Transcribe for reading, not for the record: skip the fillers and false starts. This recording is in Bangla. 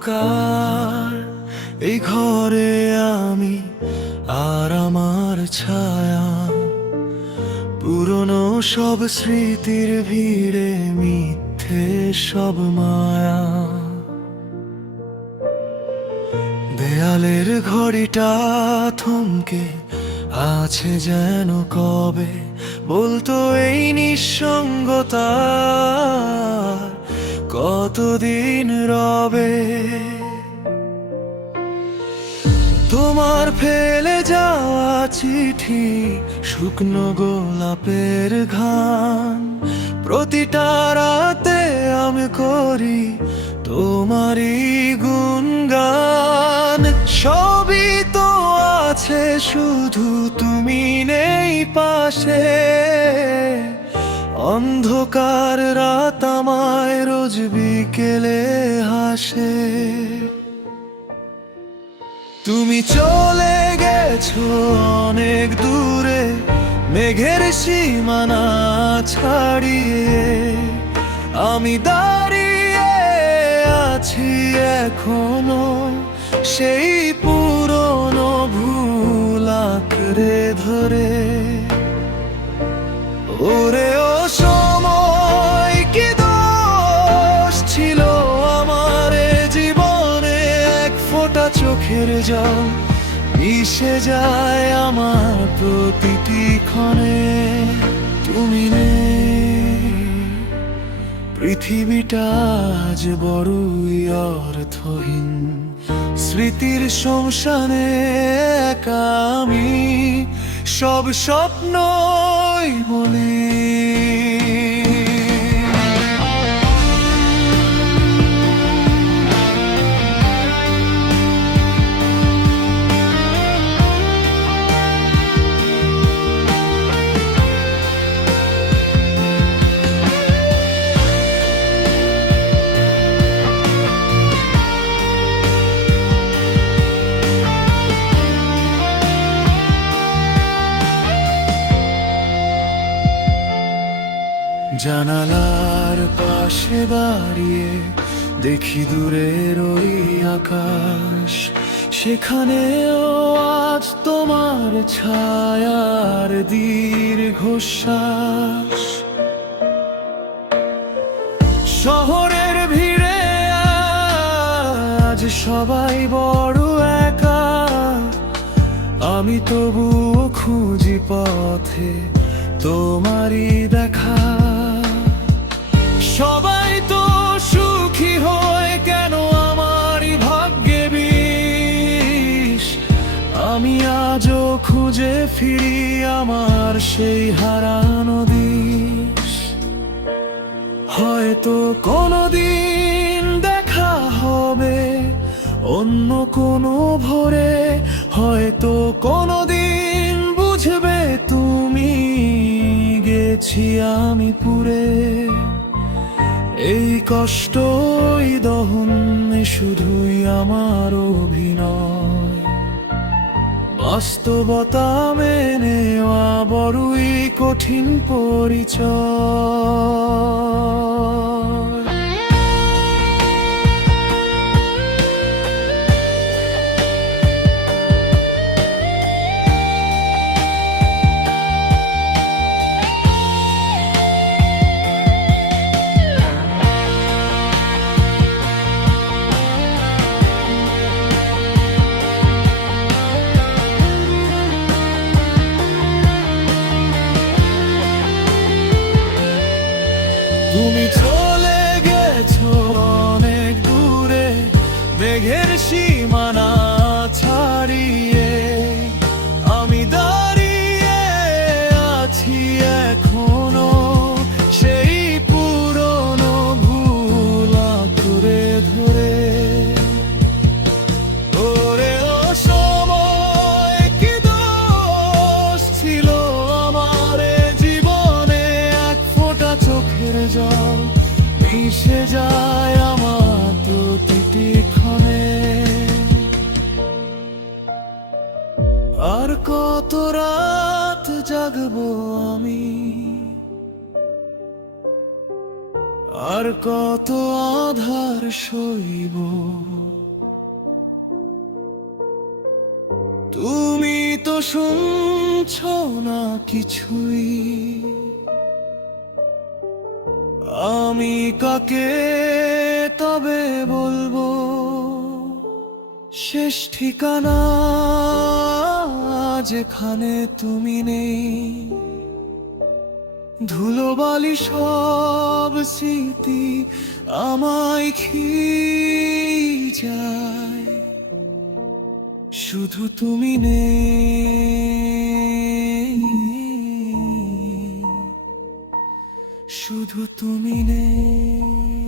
অন্ধকার এই ঘরে আমি আর আমার ছায়া, পুরনো সব স্মৃতির ভিড়ে মিথ্যে সব মায়া। দেয়ালের ঘড়িটা থমকে আছে যেন কবে বলতো এই নিঃসঙ্গতা কতদিন রবে। তোমার ফেলে যাওয়া চিঠি, শুকনো গোলাপের ঘ্রাণ, প্রতিটা রাতে আমি করি তোমারই গুণগান। সবই তো আছে শুধু তুমি নেই পাশে, অন্ধকার রাত আমায় রোজ বিকেলে হাসে। তুমি চলে গেছো অনেক দূরে, মেঘের সীমানা ছাড়িয়ে, আমি দাঁড়িয়ে আছি এখনো সেই পুরনো ভুল আঁকড়ে ধরে। ওরে ও সময় কি দোষ ছিল আমার জীবনে, এক ফোঁটা চোখের জল মিশে যায় আমার প্রতিটি ক্ষণে। তুমি নেই, পৃথিবীটা আজ বড়ই অর্থহীন, স্মৃতির শ্মশানে একা আমি, সব স্বপ্নই বলি। জানালার পাশে দাঁড়িয়ে দেখি দূরের ওই আকাশ, সেখানেও আজ তোমার ছায়ার দীর্ঘশ্বাস। শহরের ভিড়ে আজ সবাই বড় একা, আমি তবুও খুঁজি পথে তোমারই দেখা। সবাই তো সুখী হয়, কেন আমারই ভাগ্যে বিষ? আমি আজও খুঁজে ফিরি আমার সেই হারানো দিশ। হয়তো কোনোদিন দেখা হবে অন্য কোনো ভোরে, হয়তো কোনোদিন বুঝবে তুমি গেছি আমি পুরে। এই কষ্টই দহন শুধুই আমার অভিনয়, বাস্তবতা মেনে নেওয়া বড়ই কঠিন পরিচয়। তুমি চলে গেছো অনেক দূরে, মেঘের সীমানা ছাড়িয়ে, আমি দাঁড়িয়ে আছি এখনো সেই পুরনো ভুল আঁকড়ে ধরে। ওরে ও সময় কি দোষ ছিল আমার জীবনে, এক ফোঁটা চোখের জল মিশে যায় আমার প্রতিটি ক্ষণে। আর কত রাত জাগবো আমি, আর কত আধার সইব। তুমি তো শুনছো না কিছুই, আমি কাকে তবে বলবো শেষ ঠিকানা যেখানে তুমি নেই। ধুলোবালি সব স্মৃতি আমায় খেয়ে যায়, শুধু তুমি নেই, শুধু তুমি নেই।